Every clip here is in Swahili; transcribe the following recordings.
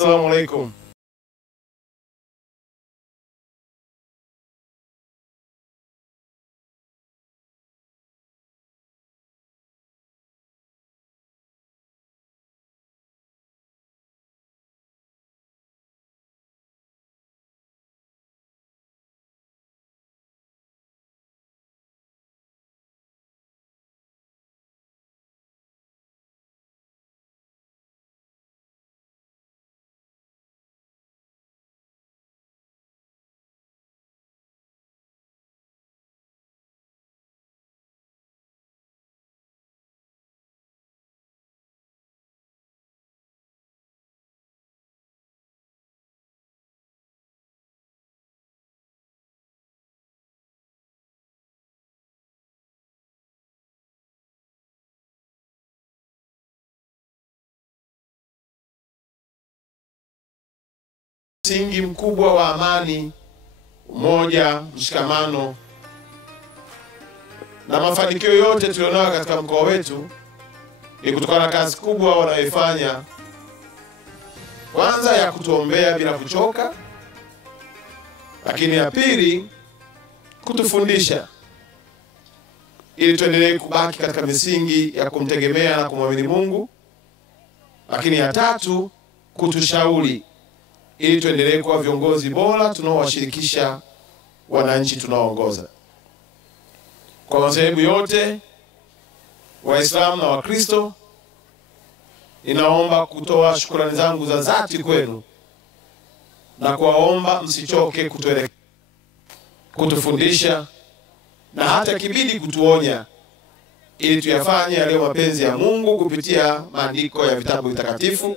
Assalamu alaikum. Msingi mkubwa wa amani, umoja, mshikamano na mafanikio yote tulionayo katika mkoa wetu ni kutokana na kazi kubwa wanayoifanya, kwanza ya kutuombea bila kuchoka, lakini ya pili kutufundisha ili tuendelee kubaki katika misingi ya kumtegemea na kumwamini Mungu, lakini ya tatu kutushauri ili tuendelee kuwa viongozi bora tunaowashirikisha wananchi tunaoongoza. Kwa madhehebu yote, Waislamu na Wakristo, ninaomba kutoa shukrani zangu za dhati kwenu na kuwaomba msichoke kutufundisha na hata kibidi kutuonya ili tuyafanye yaliyo mapenzi ya Mungu kupitia maandiko ya vitabu vitakatifu.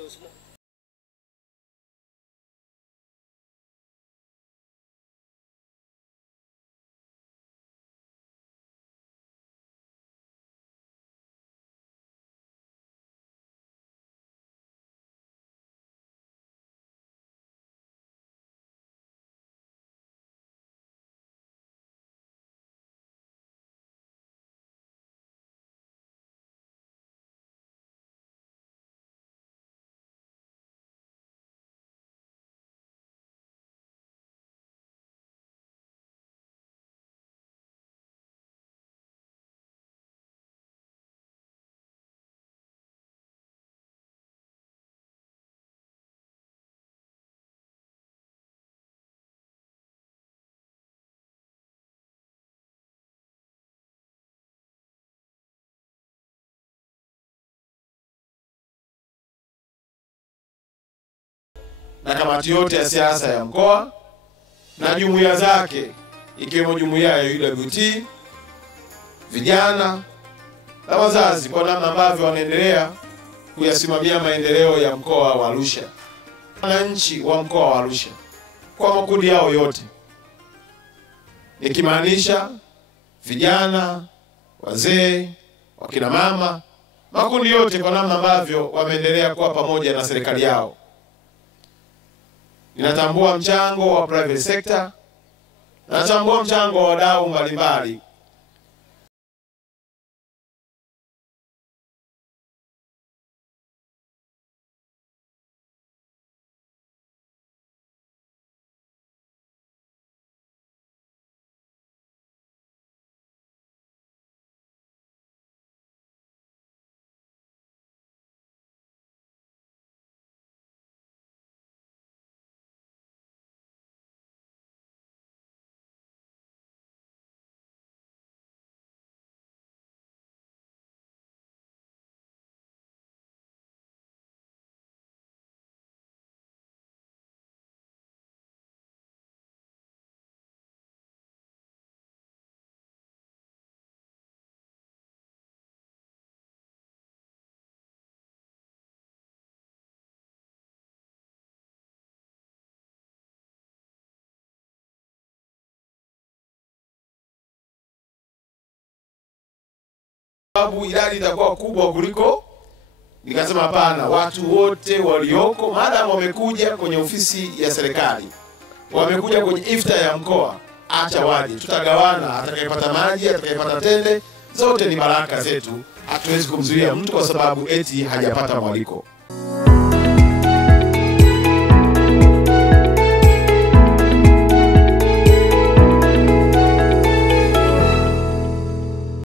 Na kamati yote ya siasa ya mkoa na jumuiya zake ikiwemo jumuiya ya UWT, vijana na wazazi, kwa namna ambavyo wanaendelea kuyasimamia maendeleo ya mkoa wa Arusha. Wananchi wa mkoa wa Arusha kwa makundi yao yote, nikimaanisha vijana, wazee, wakina mama, makundi yote, kwa namna ambavyo wameendelea kuwa pamoja na serikali yao. Ninatambua mchango wa private sector, natambua mchango wa wadau mbalimbali. Sababu idadi itakuwa kubwa kuliko, nikasema hapana, watu wote walioko maadamu wamekuja kwenye ofisi ya serikali, wamekuja kwenye iftar ya mkoa, acha waje, tutagawana. Atakayepata maji, atakayepata tende, zote ni baraka zetu. Hatuwezi kumzuia mtu kwa sababu eti hajapata mwaliko.